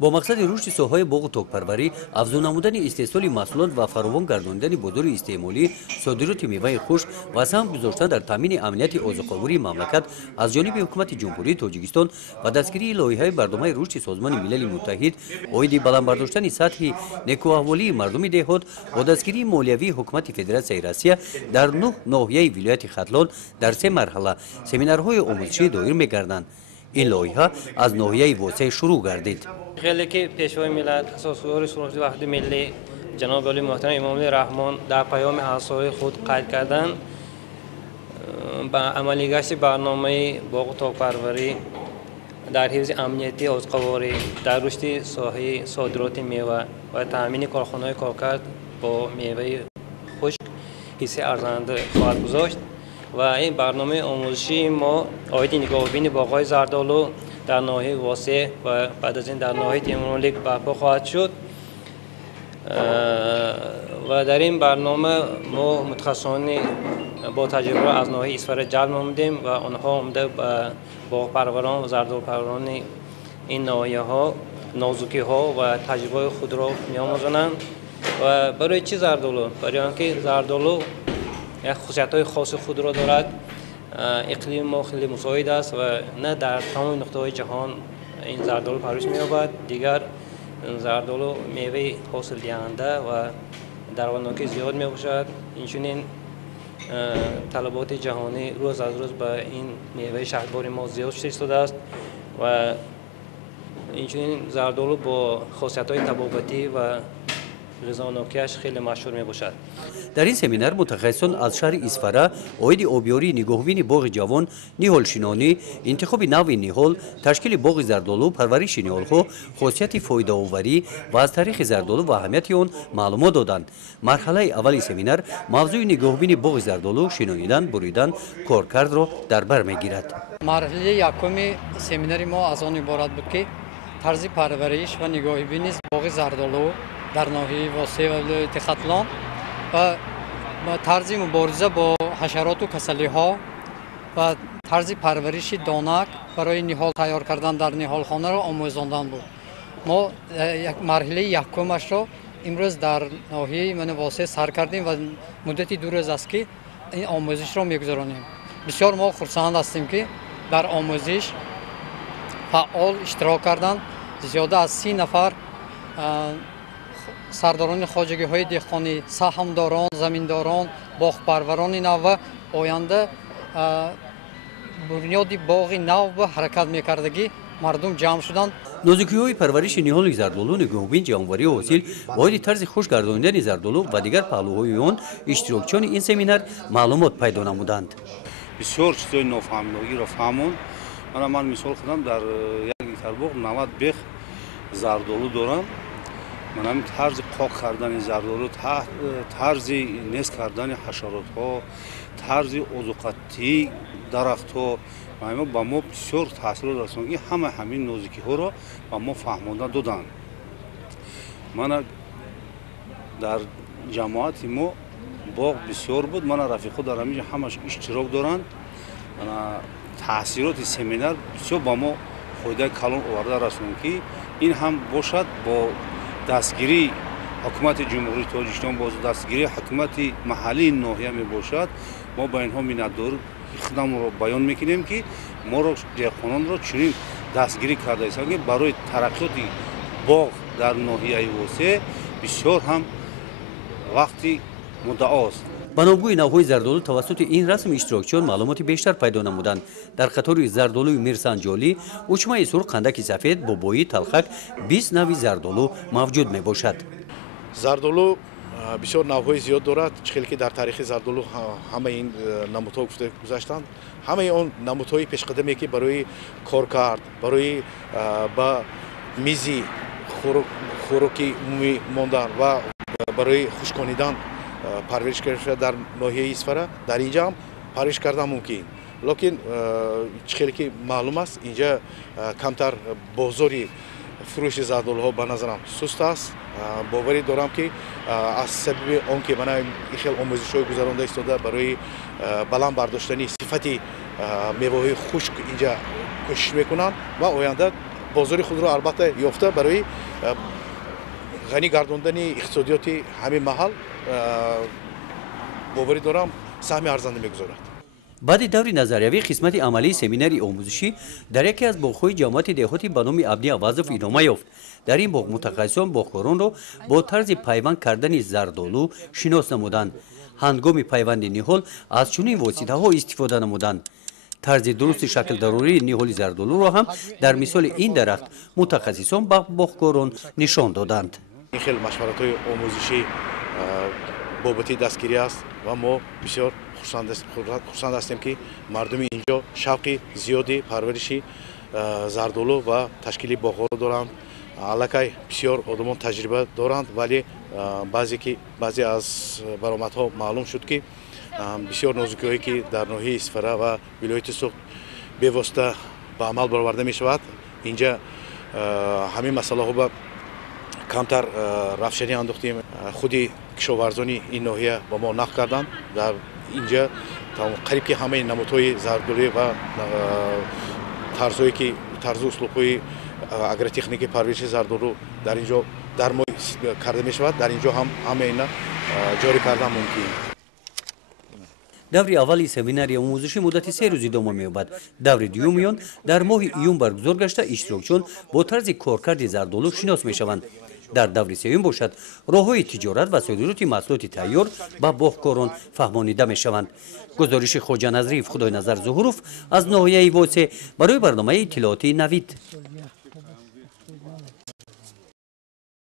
با مقصد رشد ساحه‌های باغ و تاک‌پروری، افزون نمودن استحصال محصولات و فراوان گرداندن بازار استعمالی، صادرات میوه خشک و سهم گذاشتن در تامین امنیت غذاخوری مملکت از جانب حکومت جمهوری تاجیکستان و دستگیری لایحه برنامه رشد سازمان ملل متحد، امید بلند برداشتن سطح نکوه‌احوالی مردم دهات با دستگیری مالیوی حکومت فدراسیای روسیه در 9 ناحیه ولایت ختلان در 3 مرحله سمینارهای آموزشی دایر می‌گردند. این لایحه از ناحیه واسه شروع گردید. خیلی که پیشوای ملت اساسدار سلطنت وحدت ملی جناب علی محترم امام رحمان در پیام اساسی خود قید کردند با عملیگشت برنامه باغ و تاک‌پروری در حفظ امنیتی غذاخوری در رشد ساحه صادرات میوه و تامین کارخانه‌های کارکرد با میوه خشک حصه ارزنده خواهد گذاشت و این برنامه آموزشی ما عاید نگاهبین باغ‌های زردآلو در ناحیه واسع و بعد از این در ناحیه تیمورلیک برپا خواهد شد و در این برنامه ما متخصصان با تجربه از ناحیه اسفر جلب نمودیم و آنها عمده باغ پروران و زردآلو پروران این ناحیه ها نازکی ها و تجربه خود را می‌آموزانند و برای چی زردآلو؟ برای آنکه زردآلو یک خصوصیت‌های خاص خود را دارد. اقلیم ما خیلی مساعد است و نه در تمام نقطه‌های جهان این زردآلو پرورش می‌یابد. دیگر زردآلو میوه حاصل دهنده و درآمدی زیاد می‌باشد. اینچنین طلبات جهانی روز از روز به این میوه شهرداری ما زیاد شده است و اینچنین زردآلو با خاصیت‌های طبابتی و غذانوکیش خیلی مشهور می باشد. در این سمینار متخصصان از شهر اسفره، عاید آبیاری، نگاهبین باغ جوان، نهال شنانی، انتخاب نوع نهال، تشکیل باغ زردآلو، پرورش نهال‌ها، خاصیت فایده آوری و از تاریخ زردآلو و اهمیت آن معلومات دادند. مرحله اول سمینار موضوع نگاهبین باغ زردآلو شنیدن، بریدن، کارکرد را در بر میگیرد. مرحله یکم سمینار ما از آن عبارت بود که طرز پرورش و نگاهبینی باغ زردآلو در ناحیه واسع و ولایت ختلان و طرز مبارزه با حشرات و کسلی‌ها و طرز پرورش دانک برای نهال تیار کردن در نهالخانه را آموزاندن بود. ما مرحله یکمش را امروز در ناحیه من واسع سر کردیم و مدتی دو روز است که این آموزش را می‌گذرانیم. بسیار ما خرسند هستیم که در آموزش فعال اشتراک کردند. زیاده از 30 نفر سرداران خواجگی های دهقانی، سهامداران، زمینداران، باغپروران نو و آینده بنیاد باغ نو به حرکت میکردگی مردم جمع شدند. نازکی‌های پرورش نهال زردآلو، نگاهبین جانوری حاصل، واحد طرز خوش گرداندن زردآلو و دیگر پهلوهای آن اشتراکچیان این سمینار معلومات پیدا نمودند. بسیار چیزای نافهمیدگی را فهموند. من مثال خودم در یک هکتار باغ 90 بیخ زردآلو دارم. من هم طرز قاق کردن زردآلو، طرز نصف کردن حشرات ها، طرز عضوقتی درخت ها با ما بسیار تاثیر رساند. این همین نازکی ها را با ما فهمانده دادند. من در جماعت ما باغ بسیار بود. من رفیقا در همینجا همش اشتراک دارند. تاثیرات سمینار بسیار با ما فایده کلان آورده رساند که این هم باشد با دستگیری حکومت جمهوری تاجیکستان با دستگیری حکومت محلی ناحیه می باشد. ما با اینها میندار خدمت را بیان میکنیم که ما را دهقانان را چنین دستگیری کرده است که برای ترقیات باغ در ناحیه واسع بسیار هم وقتی مدعاست. بنابگوی نوهای زردآلو توسط این رسم اشتراکچیان معلومات بیشتر پیدا نمودند. در قطار زردآلوی میرسنجالی، اوچمه سرخ، خندک سفید، بابایی، تلخک 20 نوع زردآلو موجود می باشد. زردآلو بسیار نوهای زیاد دارد. چخیلی که در تاریخ زردآلو همه این نمودها گفته گذاشتند. همه اون نمودهای پیشقدمی که برای کارکرد، برای با میزی خوراکی ماندن و برای خشکانیدن پرورش کرده در ناحیه اسفره در اینجا هم پرورش کردن ممکن. لیکن چخیلی که معلوم است اینجا کمتر بازاری فروش زردآلو ها به نظرم سست است. باوری دارم که از سبب آنکه من خیلی آموزش‌های گذرانده ایستاده برای بلند برداشتن صفت میوه‌های خشک اینجا کوشش میکنند و آینده бозори худро албатта ёфта барои ғанӣ гардондани иқтисодиёти ҳамин маҳал боварӣ дорам саҳми арзанда мегузорад. баъди даври назариявӣ қисмати амалии семинари омӯзишӣ дар яке аз боғҳои ҷамоати деҳотӣ ба номи абди авазов идома ёфт. дар ин боғ мутахассисон боғкоронро бо тарзи пайванд кардани зардолу шинос намуданд. ҳангоми пайванди ниҳол аз чунин воситаҳо истифода намуданд. тарзи дурусти шаклдарории ниҳоли зардолуро ҳам дар мисоли ин дарахт мутахассисон ба боғкорон нишон доданд. ин хел машваратҳои омӯзишӣ бобати дастгирӣ аст ва мо бисёр хурсанд ҳастем ки мардуми инҷо шавқи зиёди парвариши зардолу ва ташкили боғҳоро доранд. аллакай бисёр одамон таҷриба доранд, вале баъзе аз баромадҳо маълум шуд ки бисёр нозукиҳое ки дар ноҳияи Исфара ва вилояти Суғд бевосита ба амал бароварда мешавад, инҷа ҳамин масъалаҳо ба камтар равшанӣ андохтем. худи кишоварзони ин ноҳия ба мо нақл карданд. дар инҷа қариб ки ҳамаи намудҳои зардолӣ ва тарзу услубҳои агротехникаи парвариши зардолу дар инҷо дар мо карда мешавад. дар инҷо ҳам ҳамаи ина ҷорӣ кардан мумкин. даври аввали семинари омӯзишӣ муддати 3 рӯз идома меёбад. даври дуюми он дар моҳи июн баргузор гашта иштирокчиён бо тарзи коркарди зардолу шинос мешаванд. дар даври сеюм бошад роҳҳои тиҷорат ва содироти маҳсулоти тайёр ба боғкорон фаҳмонида мешаванд. гузориши хоҷаназрив Худойназар Зуҳуров аз ноҳияи Восе барои барномаи иттилооти Навид.